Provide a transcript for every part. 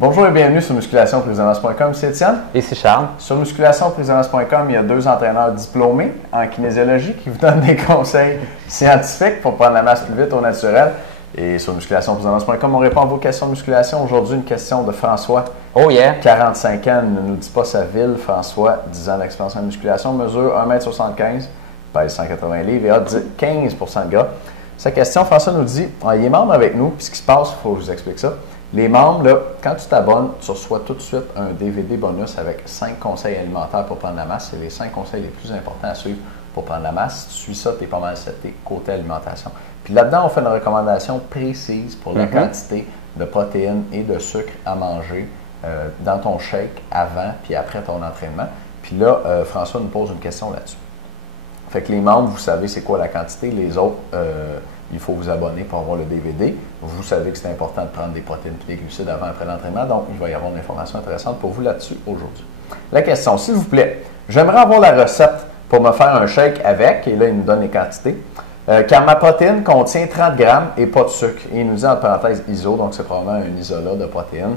Bonjour et bienvenue sur musculationprésidence.com, c'est Étienne. Et c'est Charles. Sur musculationprésidence.com, il y a 2 entraîneurs diplômés en kinésiologie qui vous donnent des conseils scientifiques pour prendre la masse plus vite au naturel. Et sur musculationprésidence.com, on répond à vos questions de musculation. Aujourd'hui, une question de François. Oh yeah! 45 ans, ne nous dit pas sa ville. François, 10 ans d'expérience en musculation, mesure 1,75 m, pèse 180 livres et a 15% de gras. Sa question, François nous dit, il est membre avec nous, puis ce qui se passe, il faut que je vous explique ça. Les membres, là, quand tu t'abonnes, tu reçois tout de suite un DVD bonus avec 5 conseils alimentaires pour prendre la masse. C'est les 5 conseils les plus importants à suivre pour prendre la masse. Si tu suis ça, tu es pas mal seté côté alimentation. Puis là-dedans, on fait une recommandation précise pour la quantité de protéines et de sucre à manger dans ton shake avant puis après ton entraînement. Puis là, François nous pose une question là-dessus. Fait que les membres, vous savez c'est quoi la quantité. Les autres, il faut vous abonner pour avoir le DVD. Vous savez que c'est important de prendre des protéines et des glucides avant et après l'entraînement. Donc, il va y avoir une information intéressante pour vous là-dessus aujourd'hui. La question, s'il vous plaît, j'aimerais avoir la recette pour me faire un shake avec, et là, il nous donne les quantités, car ma protéine contient 30 grammes et pas de sucre. Et il nous dit en parenthèse ISO, donc c'est probablement un isolat de protéines.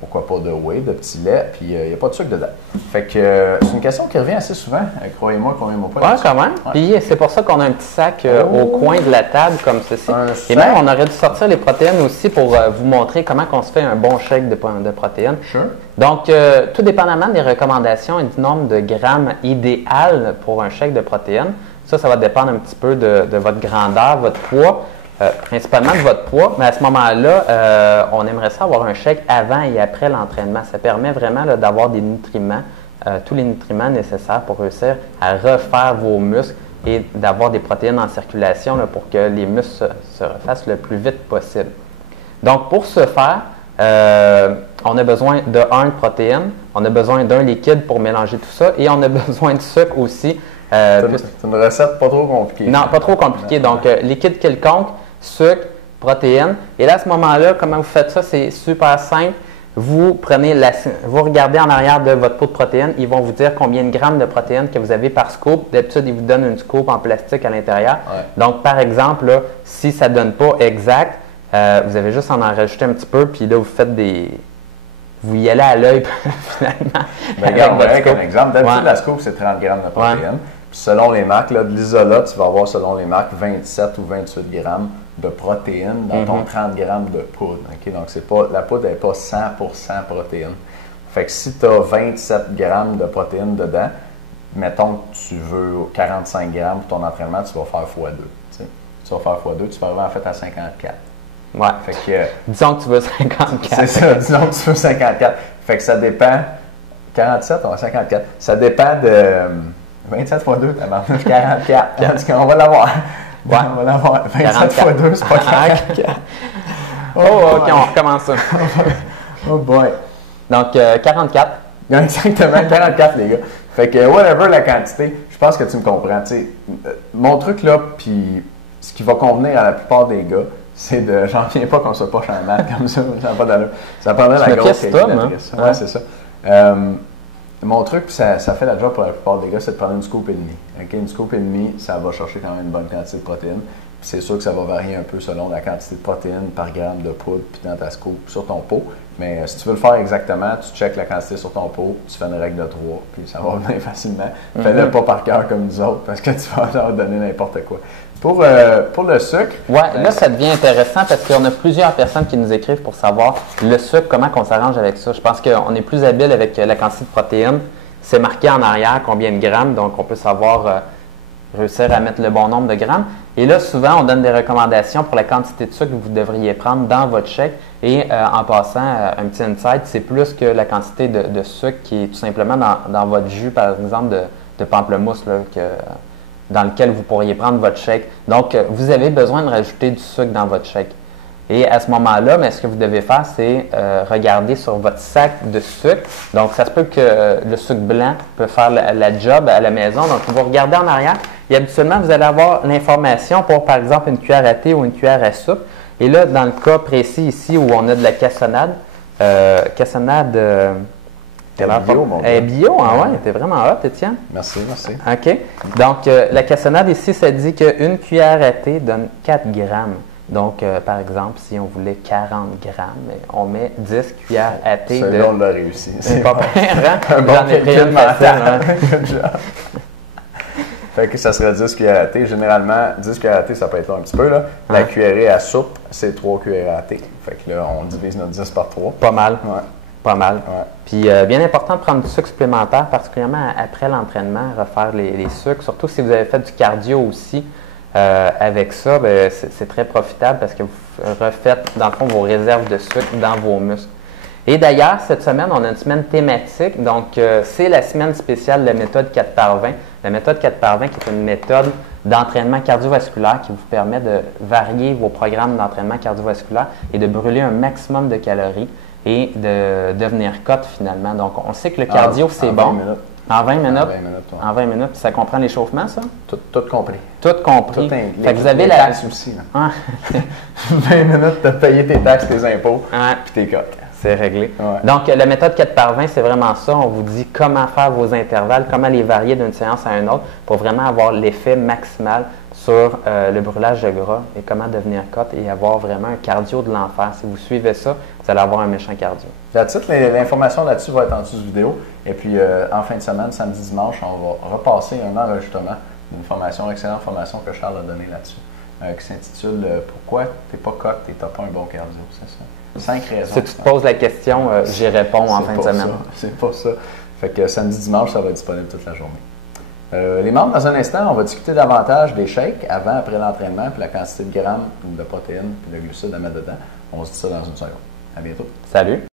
Pourquoi pas de whey, de petit lait, puis il n'y a pas de sucre dedans. Fait que c'est une question qui revient assez souvent, croyez-moi, croyez-moi pas. Oui, quand même. Ouais. Puis c'est pour ça qu'on a un petit sac au coin de la table comme ceci. Et même, on aurait dû sortir les protéines aussi pour vous montrer comment on se fait un bon shake de protéines. Sure. Donc, tout dépendamment des recommandations et du nombre de grammes idéal pour un shake de protéines, ça va dépendre un petit peu de votre grandeur, votre poids. Principalement de votre poids, mais à ce moment-là, on aimerait ça avoir un shake avant et après l'entraînement. Ça permet vraiment d'avoir des nutriments, tous les nutriments nécessaires pour réussir à refaire vos muscles et d'avoir des protéines en circulation là, pour que les muscles se refassent le plus vite possible. Donc, pour ce faire, on a besoin de protéines, on a besoin d'un liquide pour mélanger tout ça et on a besoin de sucre aussi. C'est une recette pas trop compliquée. Non, pas trop compliquée. Donc, liquide quelconque, sucre, protéines. Et là, à ce moment-là, comment vous faites ça? C'est super simple. Vous regardez en arrière de votre pot de protéines. Ils vont vous dire combien de grammes de protéines que vous avez par scoop. D'habitude, ils vous donnent une scoop en plastique à l'intérieur. Ouais. Donc, par exemple, là, si ça ne donne pas exact, vous avez juste à en rajouter un petit peu. Puis là, vous faites vous y allez à l'œil finalement. Ben, regarde, comme exemple, d'habitude, la scoop, c'est 30 grammes de protéines. Ouais. Puis selon les marques, là, de l'isolat, tu vas avoir, selon les marques, 27 ou 28 grammes de protéines dans ton 30 grammes de poudre. Okay? Donc, la poudre n'est pas 100% protéines. Fait que si tu as 27 grammes de protéines dedans, mettons que tu veux 45 grammes pour ton entraînement, tu vas faire x2. Tu vas faire x2, tu vas arriver en fait à 54. Ouais. Fait que, disons que tu veux 54. C'est ça, disons que tu veux 54. Fait que ça dépend. 47, on va 54. Ça dépend de 27 x 2, t'as marqué 44. En tout cas, on va l'avoir. Ouais. On va l'avoir. 27 x 2, c'est pas 44. Oh, ok, on recommence ça. Oh boy. Donc, 44. Exactement, 44, les gars. Fait que, whatever la quantité, je pense que tu me comprends. Mon truc là, puis ce qui va convenir à la plupart des gars, c'est de. J'en viens pas qu'on soit pas chamade comme ça, ça n'a pas d'allure. Ça prendrait la grosse calculatrice. Ouais, c'est ça. Mon truc, puis ça fait la job pour la plupart des gars, c'est de prendre une scoop et demie. Okay? Une scoop et demie, ça va chercher quand même une bonne quantité de protéines. Puis c'est sûr que ça va varier un peu selon la quantité de protéines par gramme de poudre puis dans ta scoop sur ton pot. Mais si tu veux le faire exactement, tu checkes la quantité sur ton pot, tu fais une règle de 3, puis ça va venir facilement. Fais-le pas par cœur comme nous autres, parce que tu vas leur donner n'importe quoi. Pour le sucre... Oui, là, ça devient intéressant parce qu'on a plusieurs personnes qui nous écrivent pour savoir le sucre, comment on s'arrange avec ça. Je pense qu'on est plus habile avec la quantité de protéines. C'est marqué en arrière combien de grammes, donc on peut savoir réussir à mettre le bon nombre de grammes. Et là, souvent, on donne des recommandations pour la quantité de sucre que vous devriez prendre dans votre shake. Et en passant, un petit insight, c'est plus que la quantité de sucre qui est tout simplement dans votre jus, par exemple, de pamplemousse, là, dans lequel vous pourriez prendre votre shake. Donc, vous avez besoin de rajouter du sucre dans votre shake. Et à ce moment-là, ce que vous devez faire, c'est regarder sur votre sac de sucre. Donc, ça se peut que le sucre blanc peut faire la job à la maison. Donc, vous regardez en arrière et habituellement, vous allez avoir l'information pour, par exemple, une cuillère à thé ou une cuillère à soupe. Et là, dans le cas précis ici où on a de la cassonade, bio, mon gars. Bio, ah ouais, t'es vraiment hot, Étienne. Merci, merci. OK. Donc, la cassonade ici, ça dit qu'une cuillère à thé donne 4 grammes. Donc, par exemple, si on voulait 40 grammes, on met 10 cuillères à thé de... On l'a réussi. C'est pas pire, hein? Un bon J'en ai pris une facile, hein? Fait que ça serait 10 cuillères à thé. Généralement, 10 cuillères à thé, ça peut être long un petit peu. Là. La cuillerée à soupe, c'est 3 cuillères à thé. Fait que là, on divise notre 10 par 3. Pas mal. Ouais. Pas mal. Ouais. Puis, bien important de prendre du sucre supplémentaire, particulièrement après l'entraînement, refaire les sucres. Surtout si vous avez fait du cardio aussi. Avec ça, c'est très profitable parce que vous refaites, dans le fond, vos réserves de sucre dans vos muscles. Et d'ailleurs, cette semaine, on a une semaine thématique. Donc, c'est la semaine spéciale de la méthode 4x20. La méthode 4x20 qui est une méthode d'entraînement cardiovasculaire qui vous permet de varier vos programmes d'entraînement cardiovasculaire et de brûler un maximum de calories et de devenir cut finalement. Donc, on sait que le cardio, c'est bon. En 20 minutes? En 20 minutes. Ça comprend l'échauffement, ça? Tout compris. Tout compris. Fait que vous avez les taxes aussi. Là. 20 minutes, tu as payé tes taxes, tes impôts, puis tes cotes. C'est réglé. Ouais. Donc, la méthode 4x20, c'est vraiment ça. On vous dit comment faire vos intervalles, comment les varier d'une séance à une autre pour vraiment avoir l'effet maximal sur le brûlage de gras et comment devenir cut et avoir vraiment un cardio de l'enfer. Si vous suivez ça, vous allez avoir un méchant cardio. L'information là-dessus va être en dessous de vidéo. Et puis, en fin de semaine, samedi, dimanche, on va repasser un enregistrement d'une formation, excellente formation que Charles a donnée là-dessus, qui s'intitule « Pourquoi tu n'es pas cut et tu n'as pas un bon cardio ». C'est ça. 5 raisons. Si tu te poses la question, j'y réponds en fin de semaine. C'est pas ça. Fait que samedi, dimanche, ça va être disponible toute la journée. Les membres, dans un instant, on va discuter davantage des shakes avant, après l'entraînement, puis la quantité de grammes de protéines et de glucides à mettre dedans. On se dit ça dans une seconde. À bientôt. Salut.